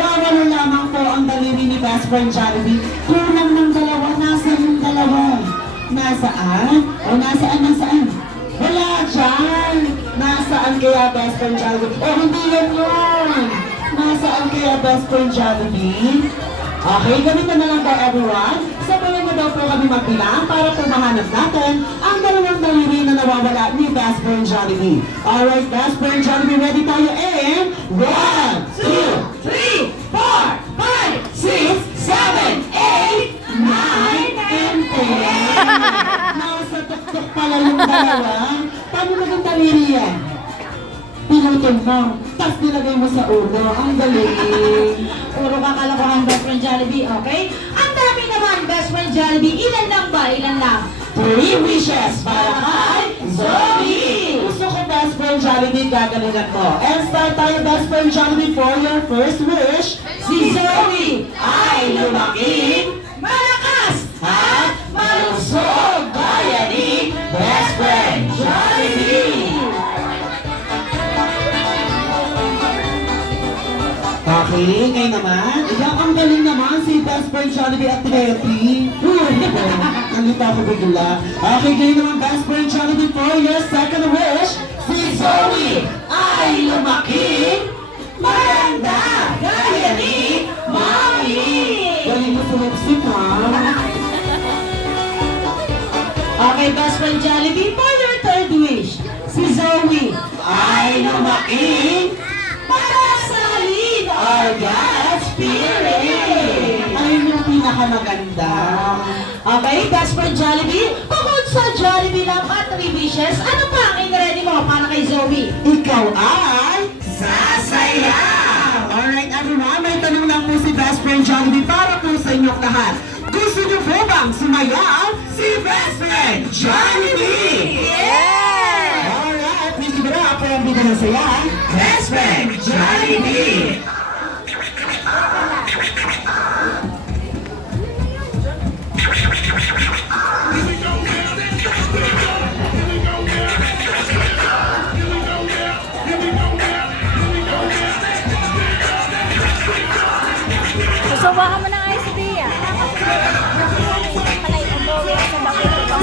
Wawalo lamang po ang daliri ni Best Friend Jollibee. Kulang ng dalawa. Nasaan yung dalawa? Nasaan? O nasaan? Wala dyan! Nasaan kaya Best Friend Jollibee? O hindi yan yun! Nasaan kaya Best Friend Jollibee? Okay, ganito na lang po everyone. Sabayan na daw po kami magbilang para po mahanap natin ang dalawang daliri na nawawala ni Best Friend Jollibee. Alright, Best Friend Jollibee, ready tayo in 1, 2, 3, 4, 5, 6, 7, 8, 9, and 10. Nasa tuktok pala yung dalawa. Paano naging daliri yan? Pinutol mo, tapos nilagay mo sa ulo. Ang galing. Puro kakalokohan, Best Friend Jollibee, okay? Ang dami naman, Best Friend Jollibee. Ilan lang ba? Ilan lang? 3 wishes para kay Zoe! Gusto ko Best Friend Jollibee, gagalingan mo. And start tayo Best Friend Jollibee for your first wish. Si Zoe ay lumaking Malakas! at malusog gaya ni Best Friend Jollibee! Okay, ngayon naman. Iyan, ang galing naman si Best Friend Jollibee at 30. Nandito ako bigla. Okay, ngayon naman Best Friend Jollibee for your second wish. Si Zoe ay lumaking maganda gaya ni Mami. Galing mo sumipsip, ha? Okay, Best Friend Jollibee, for your third wish. Si Zoe Ay lumaking Parasalin! our God Spirit. Ayun yung pinakamaganda. Okay, Best Friend Jollibee, bukod sa Jollibee lang at 3 wishes, ano pa ang in-ready mo para kay Zoe? Ikaw ay sasayaw! Alright everyone, may tanong lang po si Best Friend Jollibee para po sa inyong lahat. Gusto niyo po bang sumayaw si Best Friend Jollibee? Yeah! Alright, please give it up for ang bida ng saya. Best Friend Jollibee! Susubukan mo ng ICD ah. Palay, umuwi sa bakit ko.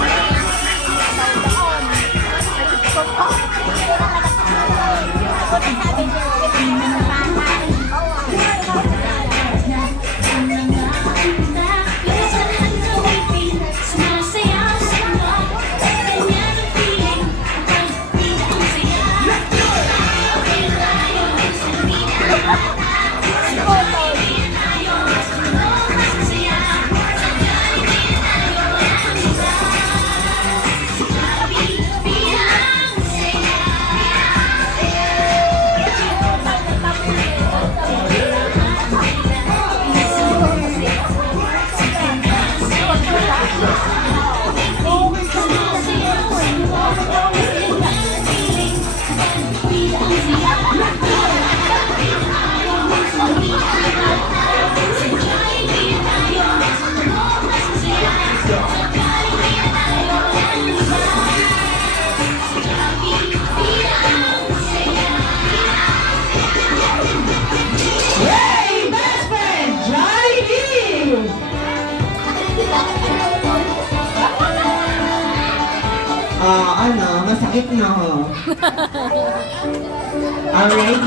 Yay! Best Friend Jollibee! Masakit na ho. Alright.